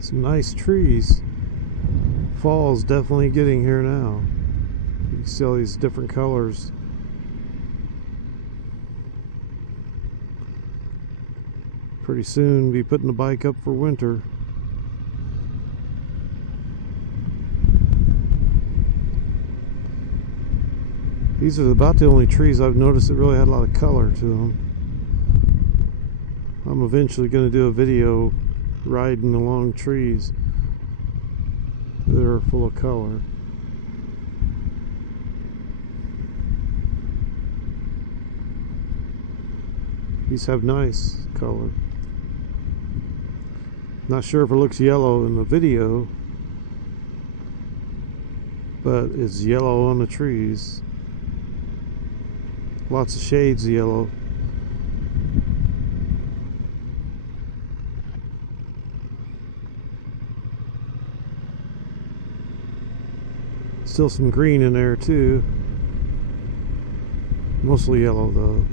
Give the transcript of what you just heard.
Some nice trees. Fall's definitely getting here now. You can see all these different colors. Pretty soon be putting the bike up for winter. These are about the only trees I've noticed that really had a lot of color to them. I'm eventually going to do a video riding along trees that are full of color. These have nice color. Not sure if it looks yellow in the video, but it's yellow on the trees. Lots of shades of yellow. Still some green in there too. Mostly yellow though.